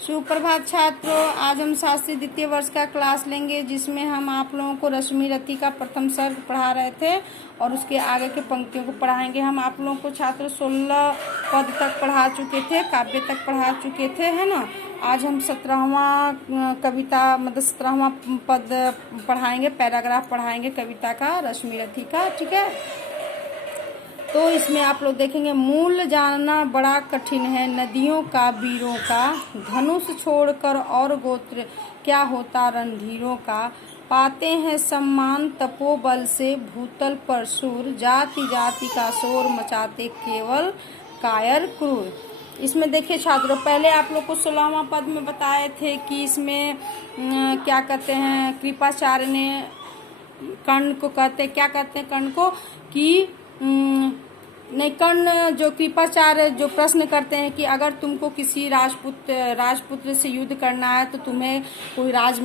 सुप्रभात छात्रों, आज हम शास्त्री द्वितीय वर्ष का क्लास लेंगे जिसमें हम आप लोगों को रश्मि रति का प्रथम सर्ग पढ़ा रहे थे और उसके आगे के पंक्तियों को पढ़ाएंगे। हम आप लोगों को छात्रों 16 पद तक पढ़ा चुके थे, काव्य तक पढ़ा चुके थे, है ना। आज हम 17वां कविता मतलब 17वां पद पढ़ाएंगे, पैराग्राफ पढ़ाएंगे कविता का, रश्मि रति का, ठीक है। तो इसमें आप लोग देखेंगे, मूल जानना बड़ा कठिन है नदियों का वीरों का, धनुष छोड़कर और गोत्र क्या होता रणधीरों का, पाते हैं सम्मान तपोबल से भूतल पर सूर, जाति जाति का शोर मचाते केवल कायर क्रूर। इसमें देखिए छात्रों, पहले आप लोग को 16वां पद में बताए थे कि इसमें क्या कहते हैं, कृपाचार्य ने कर्ण को कहते, क्या कहते हैं कर्ण को कि नहीं, कर्ण जो कृपाचार्य जो प्रश्न करते हैं कि अगर तुमको किसी राजपुत्र से युद्ध करना है तो तुम्हें कोई राज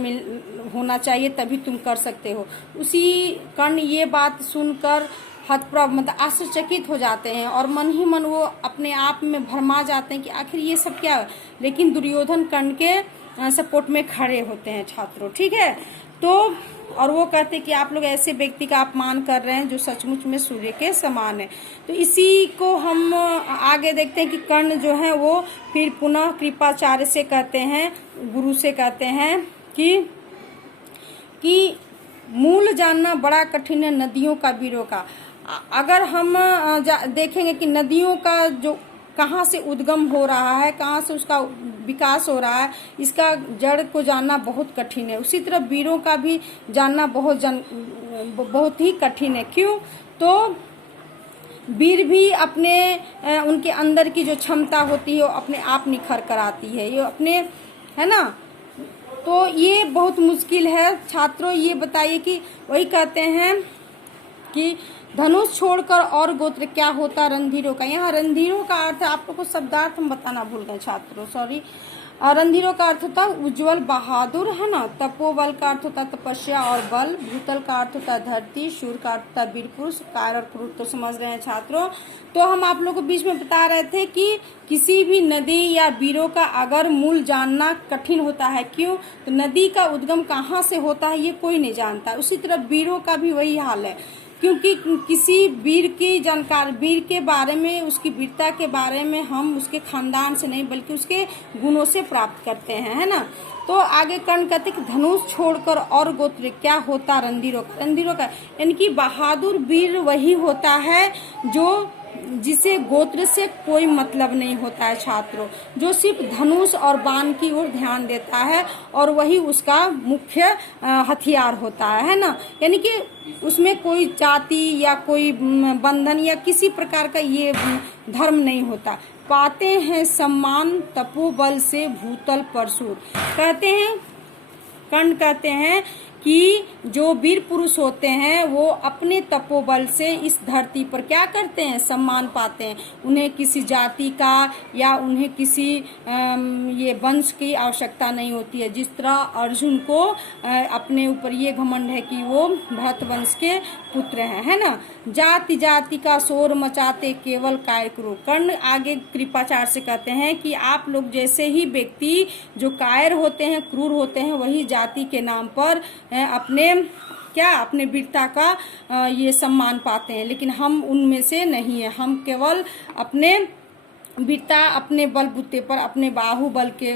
होना चाहिए, तभी तुम कर सकते हो। उसी कर्ण ये बात सुनकर हतप्रभ मतलब आश्चर्यचकित हो जाते हैं और मन ही मन वो अपने आप में भरमा जाते हैं कि आखिर ये सब क्या है। लेकिन दुर्योधन कर्ण के सपोर्ट में खड़े होते हैं छात्रों, ठीक है। तो और वो कहते हैं कि आप लोग ऐसे व्यक्ति का अपमान कर रहे हैं जो सचमुच में सूर्य के समान है। तो इसी को हम आगे देखते हैं कि कर्ण जो है वो फिर पुनः कृपाचार्य से कहते हैं, गुरु से कहते हैं कि मूल जानना बड़ा कठिन है नदियों का वीरों का। अगर हम देखेंगे कि नदियों का जो कहाँ से उद्गम हो रहा है, कहाँ से उसका विकास हो रहा है, इसका जड़ को जानना बहुत कठिन है। उसी तरह वीरों का भी जानना बहुत ही कठिन है। क्यों? तो वीर भी अपने उनके अंदर की जो क्षमता होती है वो अपने आप निखर कर आती है, ये अपने, है ना। तो ये बहुत मुश्किल है छात्रों। ये बताइए कि वही कहते हैं कि धनुष छोड़कर और गोत्र क्या होता रणधीरों का। यहाँ रणधीरों का अर्थ, आप लोग को शब्दार्थ हम बताना भूल गए छात्रों, सॉरी। रणधीरों का अर्थ होता उज्जवल बहादुर, है ना। तपोबल का अर्थ होता तपस्या और बल, भूतल का अर्थ होता धरती, शूर का अर्थ होता वीर पुरुष, कायर और क्रूर। तो समझ रहे हैं छात्रों। तो हम आप लोगों को बीच में बता रहे थे कि किसी भी नदी या वीरों का अगर मूल जानना कठिन होता है। क्यों? तो नदी का उद्गम कहाँ से होता है ये कोई नहीं जानता। उसी तरह वीरों का भी वही हाल है, क्योंकि किसी वीर की जानकारी, वीर के बारे में, उसकी वीरता के बारे में हम उसके खानदान से नहीं बल्कि उसके गुणों से प्राप्त करते हैं, है ना। तो आगे कर्ण कहते कि धनुष छोड़कर और गोत्र क्या होता रणधीरों का। रणधीरों का यानी कि बहादुर वीर वही होता है जो जिसे गोत्र से कोई मतलब नहीं होता है छात्रों, जो सिर्फ धनुष और बाण की ओर ध्यान देता है और वही उसका मुख्य हथियार होता है ना। यानी कि उसमें कोई जाति या कोई बंधन या किसी प्रकार का ये धर्म नहीं होता। पाते हैं सम्मान तपोबल से भूतल पर सूर। कहते हैं, कर्ण कहते हैं कि जो वीर पुरुष होते हैं वो अपने तपोबल से इस धरती पर क्या करते हैं, सम्मान पाते हैं। उन्हें किसी जाति का या उन्हें किसी ये वंश की आवश्यकता नहीं होती है। जिस तरह अर्जुन को अपने ऊपर ये घमंड है कि वो भरत वंश के पुत्र हैं, है ना। जाति जाति का शोर मचाते केवल कायर क्रूर। कर्ण आगे कृपाचार्य से कहते हैं कि आप लोग जैसे ही व्यक्ति जो कायर होते हैं, क्रूर होते हैं, वही जाति के नाम पर अपने वीरता का ये सम्मान पाते हैं, लेकिन हम उनमें से नहीं है। हम केवल अपने वीरता, अपने बलबूते पर, अपने बाहुबल के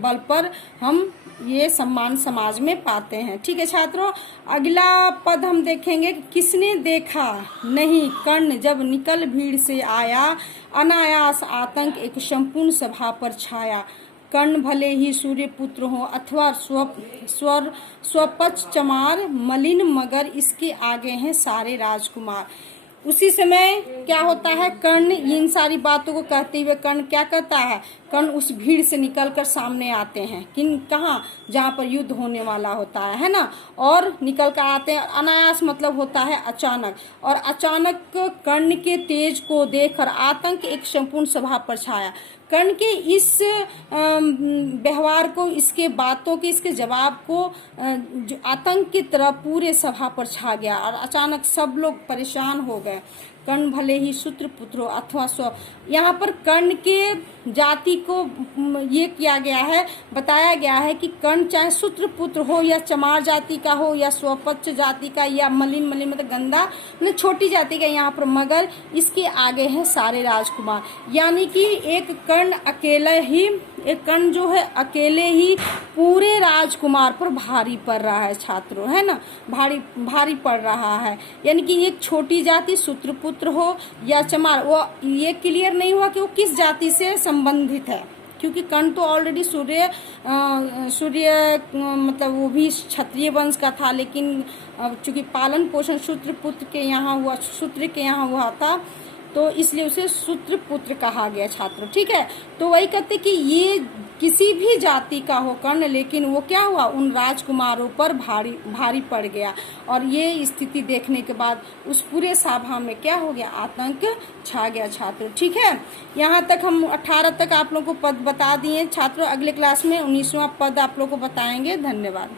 बल पर हम ये सम्मान समाज में पाते हैं, ठीक है छात्रों। अगला पद हम देखेंगे, किसने देखा नहीं कर्ण जब निकल भीड़ से आया, अनायास आतंक एक संपूर्ण सभा पर छाया, कर्ण भले ही सूर्य पुत्र हो अथवा स्वपक्ष चमार, मलिन मगर इसके आगे हैं सारे राजकुमार। उसी समय क्या होता है, कर्ण इन सारी बातों को कहते हुए कर्ण क्या कहता है, कर्ण उस भीड़ से निकलकर सामने आते हैं। कहाँ? जहाँ पर युद्ध होने वाला होता है ना। और निकल कर आते हैं। अनायास मतलब होता है अचानक, और अचानक कर्ण के तेज को देखकर आतंक एक संपूर्ण सभा पर छाया। कर्ण के इस व्यवहार को, इसके बातों के, इसके जवाब को जो आतंक की तरह पूरे सभा पर छा गया और अचानक सब लोग परेशान हो गए। कर्ण भले ही शूद्रपुत्र हो अथवा स्व, यहाँ पर कर्ण के जाति को ये किया गया है, बताया गया है कि कर्ण चाहे शूद्रपुत्र हो या चमार जाति का हो या स्वपच्च जाति का या मलिन मतलब गंदा मतलब छोटी जाति का, यहाँ पर मगर इसके आगे हैं सारे राजकुमार। यानी कि एक कर्ण जो है अकेले ही पूरे राजकुमार पर भारी पड़ रहा है छात्रों, है ना, भारी पड़ रहा है। यानी कि एक छोटी जाति शूद्रपुत्र हो या चमार, वो ये क्लियर नहीं हुआ कि वो किस जाति से संबंधित है, क्योंकि कर्ण तो ऑलरेडी सूर्य मतलब वो भी क्षत्रिय वंश का था, लेकिन चूंकि पालन पोषण शूद्रपुत्र के यहाँ हुआ था तो इसलिए उसे शूद्रपुत्र कहा गया छात्र। ठीक है, तो वही कहते कि ये किसी भी जाति का हो कर्ण, लेकिन वो क्या हुआ, उन राजकुमारों पर भारी पड़ गया। और ये स्थिति देखने के बाद उस पूरे सभा में क्या हो गया, आतंक छा गया छात्र। ठीक है, यहाँ तक हम 18 तक आप लोगों को पद बता दिए छात्रों। अगले क्लास में 19वां पद आप लोगों को बताएंगे। धन्यवाद।